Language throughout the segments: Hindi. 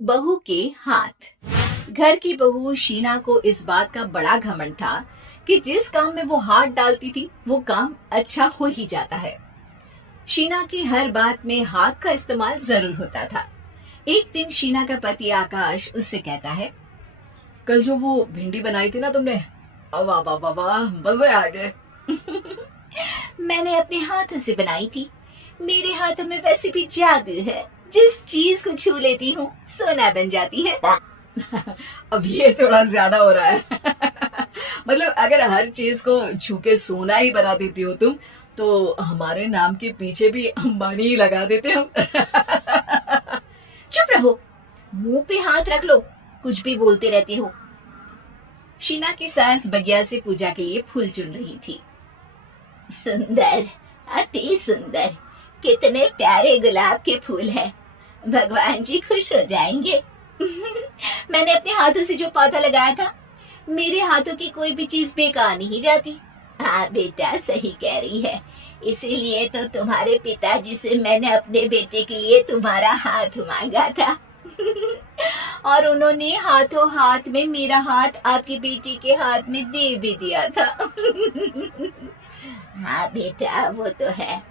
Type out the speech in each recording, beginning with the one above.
बहू के हाथ। घर की बहू शीना को इस बात का बड़ा घमंड था कि जिस काम में वो हाथ डालती थी वो काम अच्छा हो ही जाता है। शीना की हर बात में हाथ का इस्तेमाल जरूर होता था। एक दिन शीना का पति आकाश उससे कहता है, कल जो वो भिंडी बनाई थी ना तुमने, वाह वाह वाह वाह, मजे आ गए। मैंने अपने हाथों से बनाई थी। मेरे हाथों में वैसे भी जादू है, जिस चीज को छू लेती हूँ सोना बन जाती है। अब ये थोड़ा ज्यादा हो रहा है। मतलब अगर हर चीज को छू के सोना ही बना देती हो तुम, तो हमारे नाम के पीछे भी अंबानी ही लगा देते हम। चुप रहो, मुंह पे हाथ रख लो, कुछ भी बोलते रहते हो। शीना की सास बगिया से पूजा के लिए फूल चुन रही थी। सुंदर, अति सुंदर, कितने प्यारे गुलाब के फूल हैं। भगवान जी खुश हो जाएंगे। मैंने अपने हाथों से जो पौधा लगाया था, मेरे हाथों की कोई भी चीज बेकार नहीं जाती। हाँ बेटा, सही कह रही है। इसीलिए तो तुम्हारे पिताजी से मैंने अपने बेटे के लिए तुम्हारा हाथ मांगा था। और उन्होंने हाथों हाथ में मेरा हाथ आपकी बेटी के हाथ में दे भी दिया था। हाँ बेटा, वो तो है,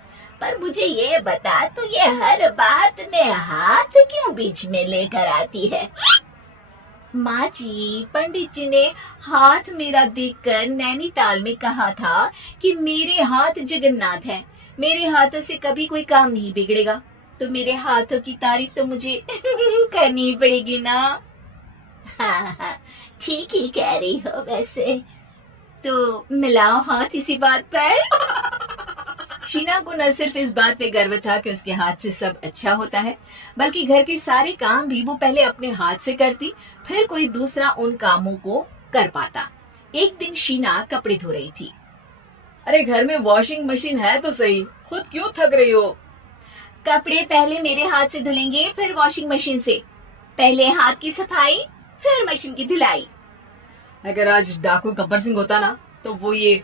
पर मुझे ये बता, तो ये हर बात में हाथ क्यों बीच में लेकर आती है? माँ जी, पंडित जी ने हाथ मेरा देखकर नैनीताल में कहा था कि मेरे हाथ जगन्नाथ हैं। मेरे हाथों से कभी कोई काम नहीं बिगड़ेगा, तो मेरे हाथों की तारीफ तो मुझे करनी पड़ेगी ना। हाँ हाँ, ठीक ही कह रही हो वैसे। तो मिलाओ हाथ इसी बात पर। शीना को न सिर्फ इस बात पे गर्व था कि उसके हाथ से सब अच्छा होता है, बल्कि घर के सारे काम भी वो पहले अपने हाथ से करती, फिर कोई दूसरा उन कामों को कर पाता। एक दिन शीना कपड़े धो रही थी। अरे घर में वॉशिंग मशीन है तो सही, खुद क्यों थक रही हो? कपड़े पहले मेरे हाथ से धुलेंगे, फिर वॉशिंग मशीन से। पहले हाथ की सफाई, फिर मशीन की धुलाई। अगर आज डाकू गब्बर सिंह होता ना, तो वो ये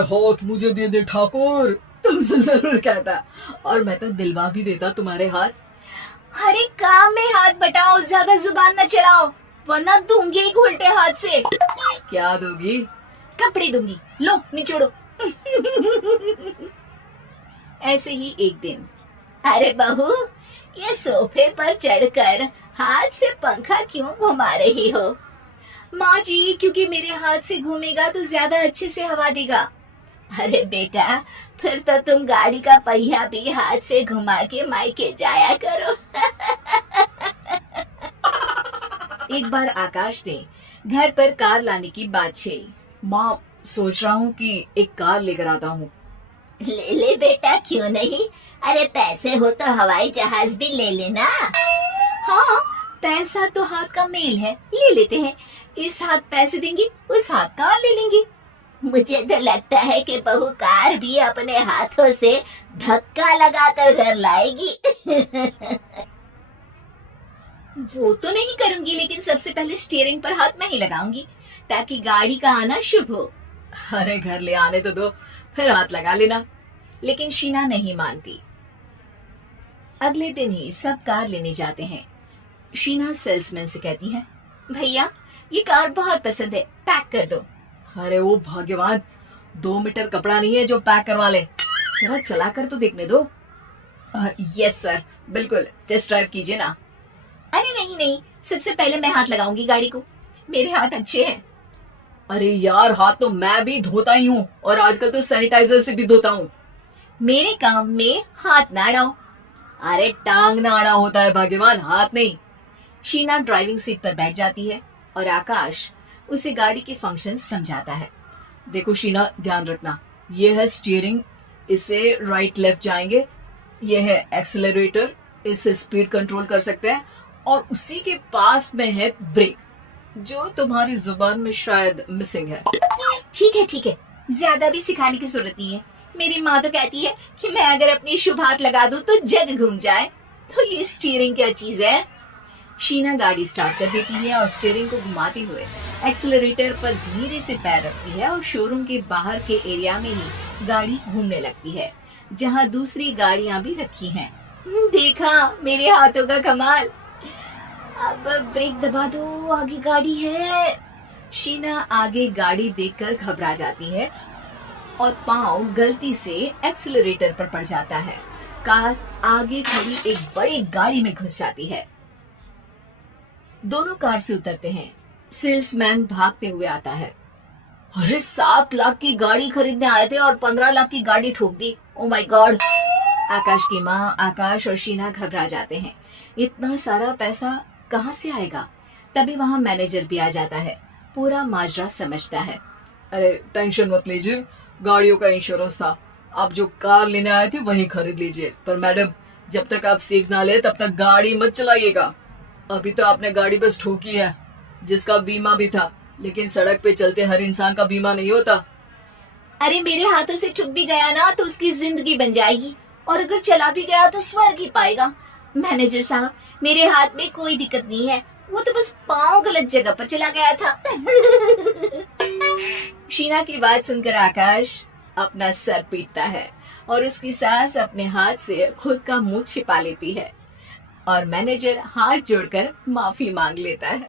हाथ मुझे दे दे ठाकुर, तुमसे जरूर कहता, और मैं तो दिलवा भी देता तुम्हारे हाथ। हर एक काम में हाथ बटाओ, ज्यादा जुबान न चलाओ, वरना दूंगी एक उल्टे हाथ से। क्या दोगी? कपड़े दूंगी, लो निचोड़ो। ऐसे ही एक दिन, अरे बहू, ये सोफे पर चढ़कर हाथ से पंखा क्यों घुमा रही हो? माँ जी, क्योंकि मेरे हाथ से घूमेगा तो ज्यादा अच्छे से हवा देगा। अरे बेटा, फिर तो तुम गाड़ी का पहिया भी हाथ से घुमा के मायके जाया करो। एक बार आकाश ने घर पर कार लाने की बात छेड़ी। माँ, सोच रहा हूँ कि एक कार लेकर आता हूँ। ले ले बेटा, क्यों नहीं? अरे पैसे हो तो हवाई जहाज भी ले लेना। हाँ, पैसा तो हाथ का मेल है, ले लेते हैं। इस हाथ पैसे देंगे, उस हाथ कार ले लेंगे। मुझे तो लगता है कि बहू कार भी अपने हाथों से धक्का लगाकर घर लाएगी। वो तो नहीं करूंगी, लेकिन सबसे पहले स्टीयरिंग पर हाथ मैं ही लगाऊंगी, ताकि गाड़ी का आना शुभ हो। अरे घर ले आने तो दो, फिर हाथ लगा लेना। लेकिन शीना नहीं मानती। अगले दिन ही सब कार लेने जाते हैं। शीना सेल्समैन से कहती है, भैया ये कार बहुत पसंद है, पैक कर दो। अरे वो भाग्यवान, 2 मीटर कपड़ा नहीं है जो पैक करवा ले, जरा चला कर तो देखने दो। यस सर, बिल्कुल, टेस्ट ड्राइव कीजिए ना। अरे नहीं नहीं, सबसे पहले मैं हाथ लगाऊंगी गाड़ी को, मेरे हाथ अच्छे हैं। अरे यार, हाथ तो मैं भी धोता ही हूँ, और आजकल तो सैनिटाइजर से भी धोता हूँ। मेरे काम में हाथ ना अड़ाओ। अरे टांग ना अड़ा होता है भाग्यवान, हाथ नहीं। शीना ड्राइविंग सीट पर बैठ जाती है और आकाश उसे गाड़ी के फंक्शन समझाता है। देखो शीना, ध्यान रखना, ये है स्टीयरिंग, इससे राइट लेफ्ट जाएंगे। ये है एक्सेलरेटर, इससे स्पीड कंट्रोल कर सकते हैं, और उसी के पास में है ब्रेक, जो तुम्हारी जुबान में शायद मिसिंग है। ठीक है, ज्यादा भी सिखाने की जरूरत नहीं है। मेरी माँ तो कहती है कि मैं अगर अपनी शुभ हाथ लगा दूं तो जग घूम जाए। तो ये स्टीयरिंग क्या चीज है? शीना गाड़ी स्टार्ट कर देती है और स्टीयरिंग को घुमाते हुए एक्सेलरेटर पर धीरे से पैर रखती है, और शोरूम के बाहर के एरिया में ही गाड़ी घूमने लगती है, जहाँ दूसरी गाड़ियां भी रखी हैं। देखा मेरे हाथों का कमाल। अब ब्रेक दबा दो, आगे गाड़ी है। शीना आगे गाड़ी देखकर घबरा जाती है और पाँव गलती से एक्सीलरेटर पर पड़ जाता है। कार आगे खड़ी एक बड़ी गाड़ी में घुस जाती है। दोनों कार से उतरते हैं। सेल्समैन भागते हुए आता है। अरे 7 लाख की गाड़ी खरीदने आए थे और 15 लाख की गाड़ी ठोक दी। Oh my God. आकाश की माँ, आकाश और शीना घबरा जाते हैं। इतना सारा पैसा कहाँ से आएगा? तभी वहाँ मैनेजर भी आ जाता है। पूरा माजरा समझता है। अरे टेंशन मत लीजिए, गाड़ियों का इंश्योरेंस था, आप जो कार लेने आए थे वही खरीद लीजिए। पर मैडम, जब तक आप सीख ना ले तब तक गाड़ी मत चलाइएगा। अभी तो आपने गाड़ी बस ठोकी है, जिसका बीमा भी था, लेकिन सड़क पे चलते हर इंसान का बीमा नहीं होता। अरे मेरे हाथों से छुप भी गया ना तो उसकी जिंदगी बन जाएगी, और अगर चला भी गया तो स्वर्ग ही पाएगा। मैनेजर साहब, मेरे हाथ में कोई दिक्कत नहीं है, वो तो बस पाँव गलत जगह पर चला गया था। शीना की बात सुनकर आकाश अपना सर पीटता है और उसकी सास अपने हाथ से खुद का मुंह छिपा लेती है और मैनेजर हाथ जोड़कर माफी मांग लेता है।